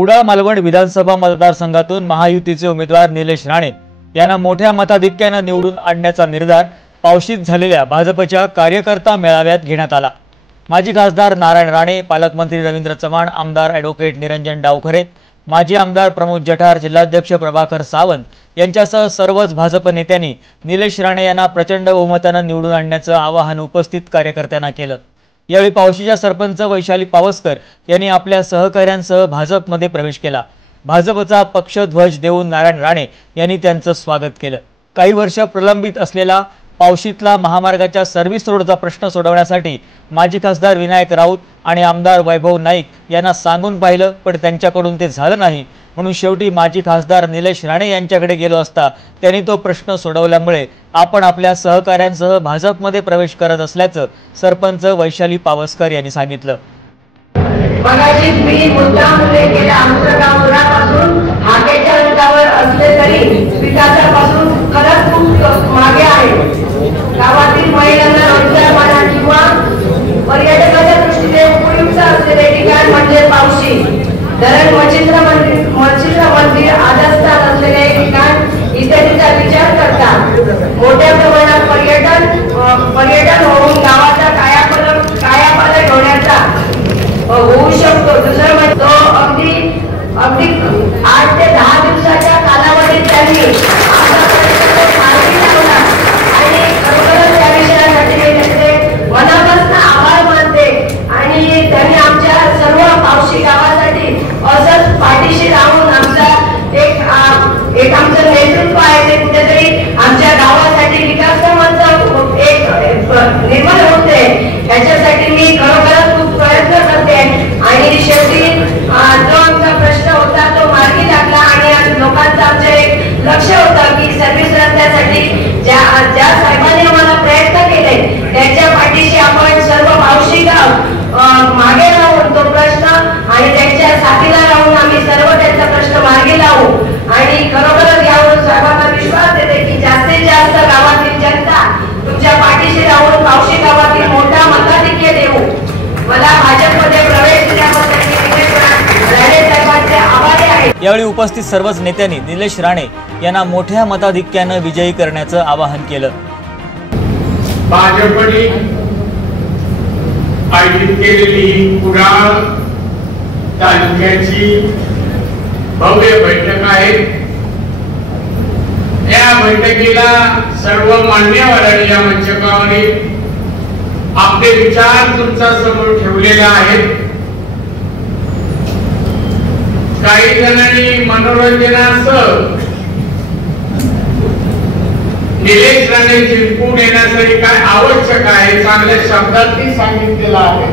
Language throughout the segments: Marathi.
कुडाळ मालवण विधानसभा मतदारसंघातून महायुतीचे उमेदवार निलेश राणे यांना मोठ्या मताधिक्याने निवडून आणण्याचा निर्धार पावशीत झालेल्या भाजपच्या कार्यकर्ता मेळाव्यात घेण्यात आला। माजी खासदार नारायण राणे, पालकमंत्री रवींद्र चव्हाण, आमदार ॲडव्होकेट निरंजन डावखरे, माजी आमदार प्रमोद जठार, जिल्हाध्यक्ष प्रभाकर सावंत यांच्यासह सर्वच भाजप नेत्यांनी निलेश राणे यांना प्रचंड बहुमताने निवडून आणण्याचे आवाहन उपस्थित कार्यकर्त्यांना केले। यावेळी पावशीच्या सरपंच वैशाली पावसकर यांनी आपल्या सहकाऱ्यांसह भाजपमध्ये प्रवेश केला। भाजपचा पक्षध्वज देऊन नारायण राणे यांनी त्यांचे स्वागत केले। काही वर्ष प्रलंबित असलेला पावशीतला महामार्गाच्या सर्व्हिस रोडचा प्रश्न सोडवण्यासाठी माजी खासदार विनायक राऊत आणि आमदार वैभव नाईक यांना सांगून पाहिलं, पण त्यांच्याकडून ते झालं नाही। म्हणून शेवटी माजी खासदार निलेश राणे यांच्याकडे गेलो असता त्यांनी तो प्रश्न सोडवल्यामुळे आपण आपल्या सहकाऱ्यांसह भाजपमध्ये प्रवेश करत असल्याचं सरपंच वैशाली पावसकर यांनी सांगितलं। मगाशी मी मुद्दाम उल्लेख केला, आमचं गाव उरापासून हाकेच्या अंतरावर असले तरी विकासापासून खरंच खूप मागे आहे। गावातील महिलांना रोजगार म्हणा किंवा पर्यटकाच्या दृष्टीने उपयुक्त असलेले ठिकाण म्हणजे पावशी धरण, मच्छिंद्र मंदिर आदर्शस्थान असलेले ठिकाण इत्यादीचा विचार करता मोठ्या प्रमाणात पर्यटन होऊन गावाचा कायापालट होण्याचा होऊ शकतो। दुसरं म्हणजे तो अगदी 8 ते 10 दिवसाच्या कालावधीत त्यांनी आणि खरोखरच त्या विषयासाठी त्यांचे मनापासून आभार मानते आणि त्यांनी आमच्या सर्व पावशी गावासाठी असंच पाठीशी राहून आमचा एक आमचं नेतृत्व आहे ते कुठेतरी आमच्या गावासाठी विकास कामांचा एक निर्माण होते। याच्यासाठी मी खरोखरच खूप प्रयत्न करते आणि शेवटी जो आमचा प्रश्न होता तो मार्गी लागला आणि आज लोकांचं आमचं एक लक्ष होतं की सर्व्हिस रस्त्यासाठी ज्या साहेबांनी आम्हाला प्रयत्न केले त्याच्या पाठीशी आपण सर्व पावशी गाव मागे राहून तो प्रश्न आणि त्यांच्या साथीला राहून आम्ही सर्व त्यांचा प्रश्न मार्गी लावू आणि खरोखरच यावरून सर्वांना विश्वास देते की जास्तीत जास्त गावातील जनता तुमच्या पाठीशी राहून पावशी गावातील मोठा मताधिक्य देऊ। मला भाजपमध्ये प्रवेश दिल्याबद्दल राणे साहेबांचे आभारी आहे। यावेळी उपस्थित सर्वच नेत्यांनी निलेश राणे यांना मोठ्या मताधिक्याने विजयी करण्याचे आवाहन केलं। भाजपने आयोजित केलेली कुडाळ तालुक्याची भव्य बैठक आहे। या बैठकीला सर्व मान्यवरांनी या मंचकावरील आपले विचार तुमच्या समोर ठेवलेले आहेत। काही जणांनी मनोरंजनासह निलेश राणे जिंकून येण्यासाठी काय आवश्यक आहे चांगल्या शब्दांनी सांगितलेलं आहे।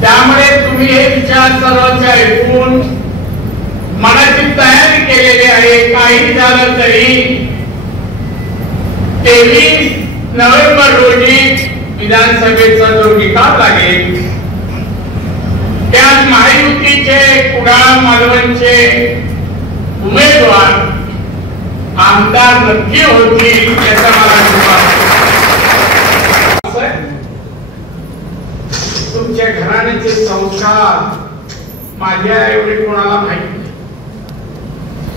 त्यामुळे तुम्ही हे विचार सर्वांचे ऐकून मनाची तयारी केलेली आहे। काही झालं तरी 23 नोव्हेंबर रोजी विधानसभेचा जो निकाल लागेल त्यात महायुतीचे कुडाळ मालवणचे उमेदवार आमदार नक्की होतील याचा मला विश्वास आहे। तुमच्या घराण्याचे संस्कार माझ्या एवढे कोणाला माहिती नाही।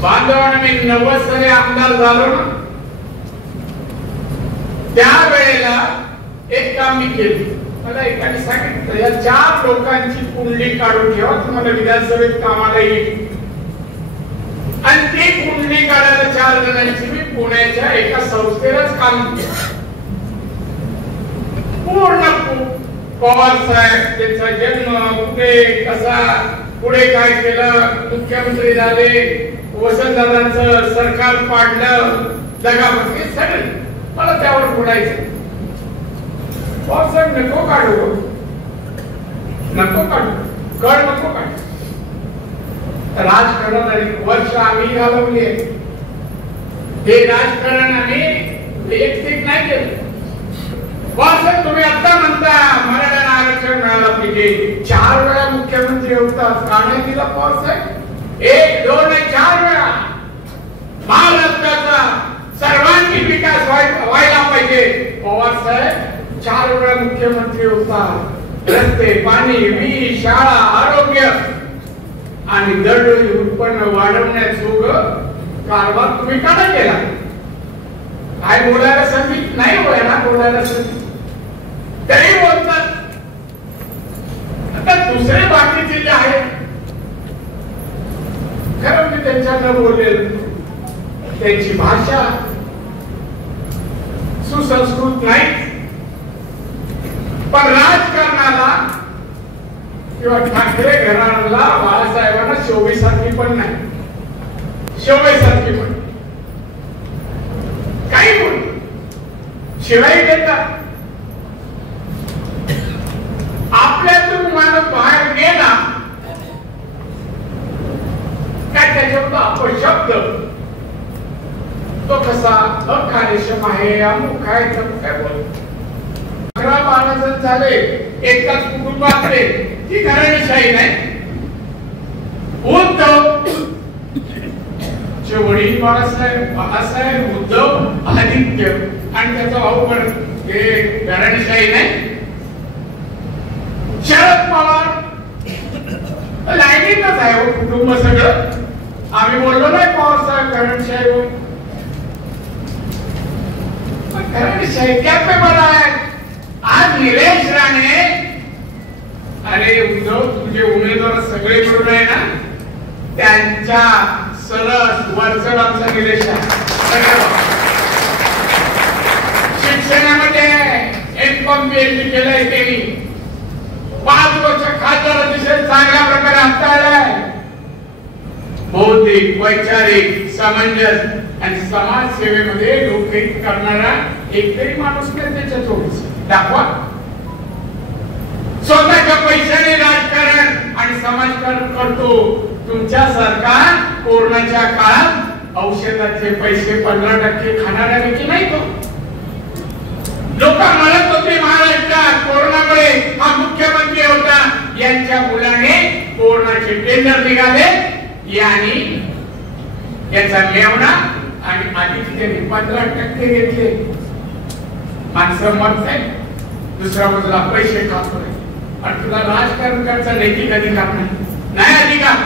बांधवांना मी 90 साली आमदार झालो ना, त्यावेळेला एक काम मी केलं। मला एकाने सांगितलं या 4 लोकांची कुंडली काढून ठेवा, तुम्हाला विधानसभेत कामाला येईल। आणि ती कुंडली काढायला 4 जणांची मी पुण्याच्या एका संस्थेलाच काम केलं। पूर्ण पवार साहेब त्यांचा जन्म कुठे कसा पुढे काय केलं, मुख्यमंत्री झाले, वसंतदादांचं सरकार पाडलं, जगामध्ये सगळे मला त्यावर बोलायचं। पवार साहेब नको काढू, नको काढू, कळ नको काढू। राजकारण आणि वर्ष आम्ही घालवले, हे राजकारण आम्ही वैयक्तिक नाही केलं। पवार तुम्ही आता म्हणता मराठ्यांना आरक्षण मिळालं पाहिजे, 4 वेळा मुख्यमंत्री होतात, का नाही दिला पवार साहेब? 1, 2 आणि 4 वेळा महाराष्ट्राचा सर्वांगीण विकास व्हायला पाहिजे। पवार साहेब 4 वेळा मुख्यमंत्री होता, रस्ते, पाणी, वीज, शाळा, आरोग्य आणि दरडोई उत्पन्न वाढवण्याचं कारभार तुम्ही का नाही केला? काय बोलायला संधी नाही होय ना, बोलायला संधी तरी बोलतात. आता दुसरे बाकीचे जे आहेत, खरं मी त्यांच्याकडे बोलेल, त्यांची भाषा सुसंस्कृत नाही, पण राजकारणाला किंवा ठाकरे घराण्याला बाळासाहेबांना शोभेसारखी पण नाही, शोभेसारखी पण काही बोल शिवाय देतात. आपल्यातून माणूस बाहेर गेला काय त्याच्यावर अपशब्द तो कसा अकार्यक्षम आहे, अमुक आहे, तमुक काय बोल. 11-12 जण झाले एकाच कुटुंबातले, ती घराणेशाही नाही. उद्धव चे वडील बाळासाहेब उद्धव आदित्य आणि त्याचा भाऊ पण हे घराणेशाही नाही. शरद पवार लाईनीतच आहे हो कुटुंब सगळं. आम्ही बोललो नाही पवार साहेब घराणेशाही हो, पण घराणेशाही क्या पेपर आहे. आज निलेश राणे, अरे उद्धव तुझे उमेदवार सगळे मिळून आहे ना, त्यांच्या सरस वरचढ आमचा निलेश आहे. शिक्षणामध्ये M.Com PhD केलंय त्यांनी, 5 वर्ष खासदार अतिशय चांगल्या प्रकारे हाताळलाय. बौद्धिक, वैचारिक, समंजस आणि समाज सेवेमध्ये लोकहित करणारा एकतरी माणूस नाही त्याच्यासोबत दाखवा. स्वतःच्या पैशाने राजकारण आणि समाजकारण करतो. तुमच्या सरकार कोरोनाच्या काळात औषधाचे पैसे 15% खाणाऱ्यापैकी नाही तो. लोक म्हणत होते महाराष्ट्रात कोरोनामुळे हा मुख्यमंत्री होता, यांच्या मुलाने कोरोनाचे टेंडर निघाले यांनी याचा मेवणा आणि आधी त्यांनी 15% घेतले. माणसं मत आहे, दुसऱ्या बाजूला पैसे खातोय आणि तुला राजकारण करायचा नैतिक अधिकार नाही अधिकार.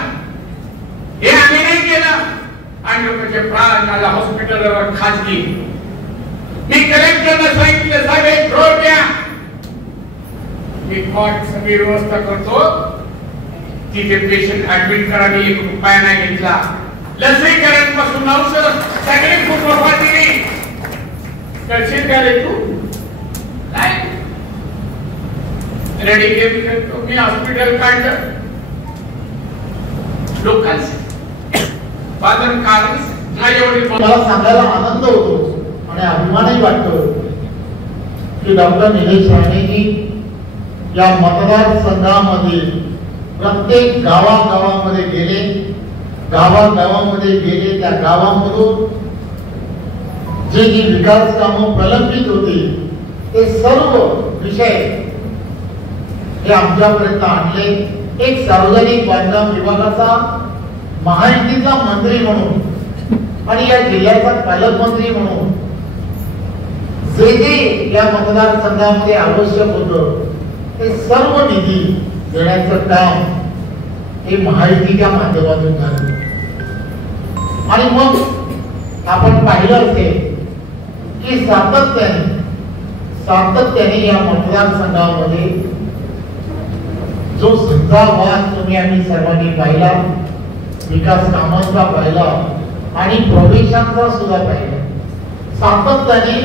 हे आम्ही नाही केलं. आणि लोकांचे प्राण मला हॉस्पिटलवर खाजगी. मी कलेक्टरला सांगितलं साहेब 1 करोड द्या, मी कॉट सगळी व्यवस्था करतो, तिथे पेशंट ऍडमिट करा. मी 1 रुपया नाही घेतला. लसीकरण पासून औषध सगळी खूप मोफत दिली. करशील का रे तू? नाही रेडी केली करतो मी. हॉस्पिटल काढलं लोकांचे बांधून कारण माझ्या वडील मला सांगायला आनंद होतो आणि अभिमानही वाटतो की डॉक्टर निलेश राणेजी या मतदारसंघामध्ये प्रत्येक गावागावामध्ये गेले, गावागावामध्ये गेले, त्या गावामधून जे जी विकास कामं प्रलंबित होती ते सर्व विषय हे आमच्यापर्यंत आणले. एक सार्वजनिक बांधकाम विभागाचा महायुतीचा मंत्री म्हणून आणि या जिल्ह्याचा पालकमंत्री म्हणून जे जे या मतदारसंघामध्ये आवश्यक होतं ते सर्व निधी देण्याचं काम हे महायुतीच्या माध्यमातून झालं. आणि मग आपण पाहिलं असेल की सातत्याने या मतदारसंघामध्ये जो संघावाद तुम्ही आम्ही सर्वांनी पाहिला, विकास कामांचा पाहिला आणि प्रवेशांचा सुद्धा पाहिला. सातत्याने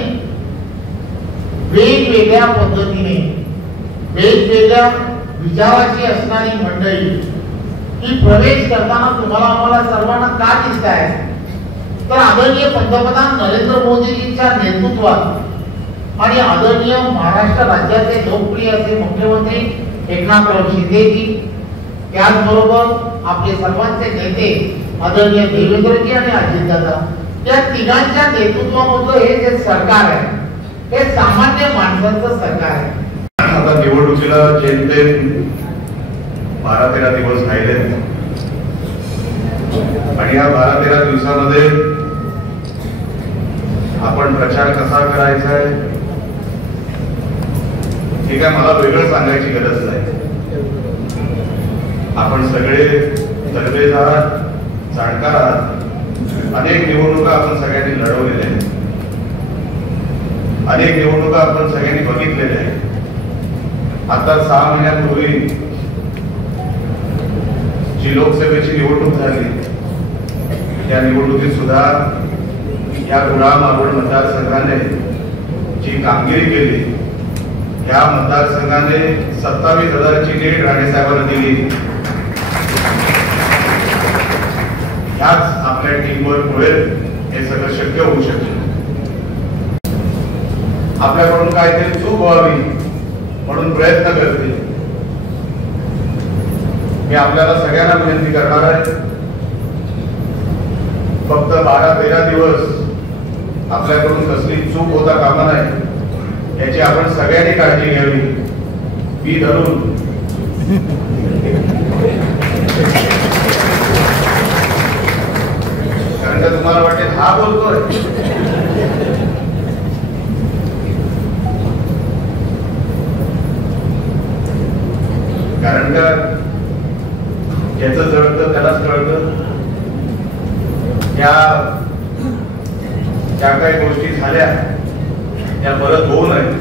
वेगवेगळ्या पद्धतीने वेगवेगळ्या विचाराची असणारी मंडळी ही प्रवेश करताना तुम्हाला आम्हाला सर्वांना का दिसत आहे तर आदरणीय पंतप्रधान नरेंद्र मोदीजींच्या नेतृत्वात आणि आदरणीय महाराष्ट्र राज्याचे लोकप्रिय असे मुख्यमंत्री एकनाथराव शिंदेजी, त्याचबरोबर आपले सर्वांचे नेते आदरणीय देवेंद्रजी आणि अजितदादा, या तिघांच्या नेतृत्वामधलं हे जे सरकार आहे हे सामान्य माणसांचं सरकार आहे. आता निवडणुकीला जेमतेम 12-13 दिवस राहिले आणि या 12-13 दिवसामध्ये आपण प्रचार कसा करायचा आहे, हे काय मला वेगळं सांगायची गरज नाही. आपण सगळे तडफदार जाणकार आहात. अनेक निवडणुका आपण सगळ्यांनी लढवलेल्या आहेत. अनेक निवडणुका आपण सगळ्यांनी बघितलेल्या आहेत. आता 6 महिन्यांपूर्वी जी लोकसभेची निवडणूक झाली त्या निवडणुकीत सुद्धा या कुडाळ मावळ मतदारसंघाने जी कामगिरी केली, या मतदारसंघाने 27,000ची लीड राणे साहेबांना दिली. ह्याच आपल्या टीमवर मुळे हे सगळं शक्य होऊ शकलं. आपल्याकडून काहीतरी चूक व्हावी म्हणून प्रयत्न करते. मी आपल्याला सगळ्यांना विनंती करणार आहे, फक्त 12-13 दिवस आपल्याकडून कसली चूक होता कामा नये याची आपण सगळ्यांनी काळजी घ्यावी. मी धरून कारण का तुम्हाला वाटते हा बोलतोय, कारण का ज्याचं जळतं त्यालाच कळतं. ज्या काही गोष्टी झाल्या त्या परत होऊ नये,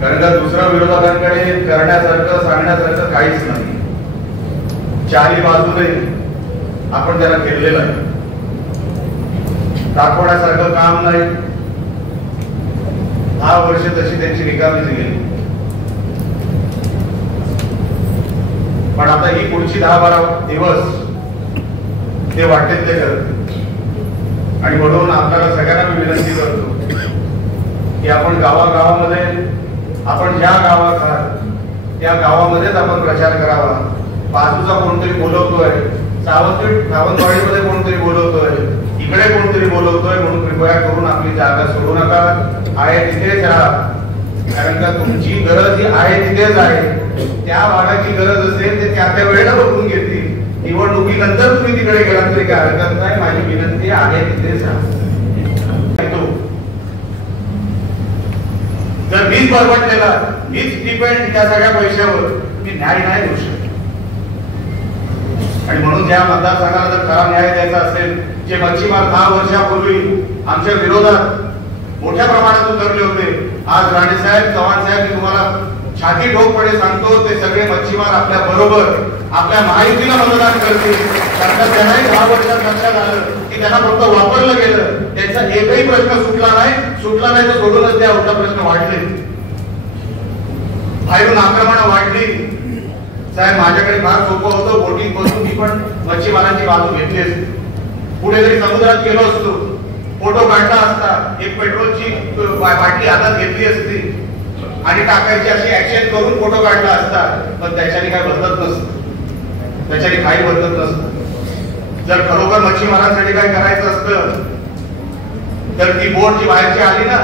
कारण का दुसऱ्या विरोधकांकडे करण्यासारखं सांगण्यासारखं काहीच नाही. चारी बाजूने आपण त्याला केलेलं आहे. दाखवण्यासारखं काम नाही. 10 वर्ष तशी त्यांची रिकामीच गेली. पण आता ही पुढची 10-12 दिवस ते वाटेल ते करत. आणि म्हणून आपल्याला सगळ्यांना मी विनंती करतो की आपण गावागावामध्ये, आपण ज्या गावात आहात त्या गावामध्येच आपण प्रचार करावा. बाजूचा कोणतरी बोलवतोय, सावंतवाडीमध्ये कोणतरी बोलवतोय, इकडे कोणतरी बोलवतोय म्हणून कृपया करून आपली जागा सोडू नका. आहे तिथेच राहा, कारण का तुमची गरज ही आहे तिथेच आहे. त्या भागाची गरज असेल ते त्या वेळेला बघून घेतली. निवडणुकीनंतर तुम्ही तिकडे गेलात तरी काय हरकत नाही. माझी विनंती आहे तिथेच राहा. जर मीच बरबटलेला, मीच डिपेंड त्या सगळ्या पैशावर, मी न्याय नाही देऊ शकत. आणि म्हणून ज्या मतदारसंघाला जर खरा न्याय द्यायचा असेल, जे मच्छीमार 10 वर्षापूर्वी आमच्या विरोधात मोठ्या प्रमाणात उतरले होते, आज राणे साहेब, चव्हाण साहेब, मी तुम्हाला छाती ठोकपणे सांगतो, ते सगळे मच्छीमार आपल्या बरोबर आपल्या महायुतीला मतदान करतील. कारण त्यांनाही 10 वर्षात लक्षात आलं की त्यांना फक्त वापरलं गेलं, त्यांचा एकही प्रश्न सुटला नाही तर सोडूनच द्या, उलटा प्रश्न वाढले, बाहेरून आक्रमण वाढली. साहेब माझ्याकडे फार सोपं होतं, बोटीत बसून मी पण मच्छीमारांची बाजू घेतली असती. पुढे जरी समुद्रात गेलो असतो, फोटो काढला असता, एक पेट्रोलची बाटली हातात घेतली असती आणि टाकायची अशी ऍक्शन करून फोटो काढला असता. पण त्याच्याने काय बदलत नसतं, त्याच्याने काही बदलत नसतं. जर खरोखर मच्छीमारांसाठी काय करायचं असतं तर ती बोट जी बाहेरची आली ना,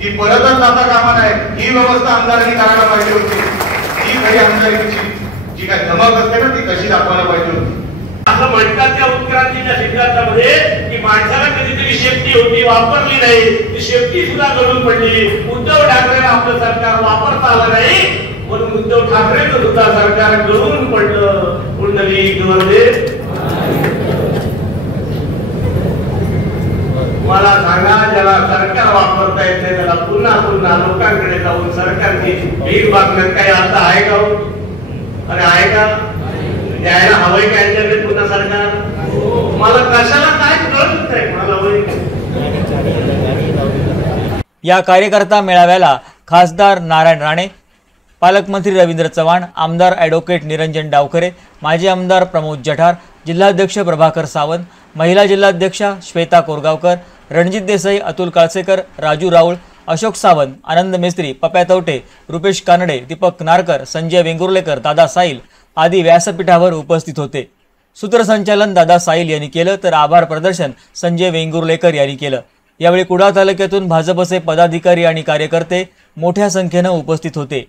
ती परतच जाता कामा नये. ही व्यवस्था आमदारांनी करायला पाहिजे होती. ही खरी आमदारीची जी काय धमक असते ना, ती कशी दाखवायला पाहिजे होती. असं म्हणतात त्या उत्क्रांतीच्या सिद्धांतामध्ये की माणसाला कधीतरी शेपटी होती, वापरली नाही, ती शेपटी सुद्धा गळून पडली. उद्धव ठाकरेला आपलं सरकार वापरता आलं नाही म्हणून उद्धव ठाकरेचं सुद्धा सरकार गळून पडलं. कुंडली गवळले. मला सांगा, ज्याला सरकार वापरता येत नाही त्याला पुन्हा पुन्हा लोकांकडे जाऊन सरकारची भीक मागण्यात काही अर्थ आहे का? अरे आहे का? द्यायला हवंय का यांच्याकडे पुन्हा सरकार? मला कशाला काय कळत नाही कोणाला. या कार्यकर्ता मेळाव्याला खासदार नारायण राणे, पालकमंत्री रवींद्र चव्हाण, आमदार ॲडव्होकेट निरंजन डावखरे, माजी आमदार प्रमोद जठार, जिल्हाध्यक्ष प्रभाकर सावंत, महिला जिल्हाध्यक्षा श्वेता कोरगावकर, रणजित देसाई, अतुल काळसेकर, राजू राऊळ, अशोक सावंत, आनंद मेस्त्री, पप्या तवटे, रुपेश कानडे, दीपक नारकर, संजय वेंगुर्लेकर, दादा साईल आदी व्यासपीठावर उपस्थित होते. सूत्रसंचालन दादा साईल यांनी केलं तर आभार प्रदर्शन संजय वेंगुर्लेकर यांनी केलं. यावेळी कुडाळ तालुक्यातून भाजपचे पदाधिकारी आणि कार्यकर्ते मोठ्या संख्येने उपस्थित होते.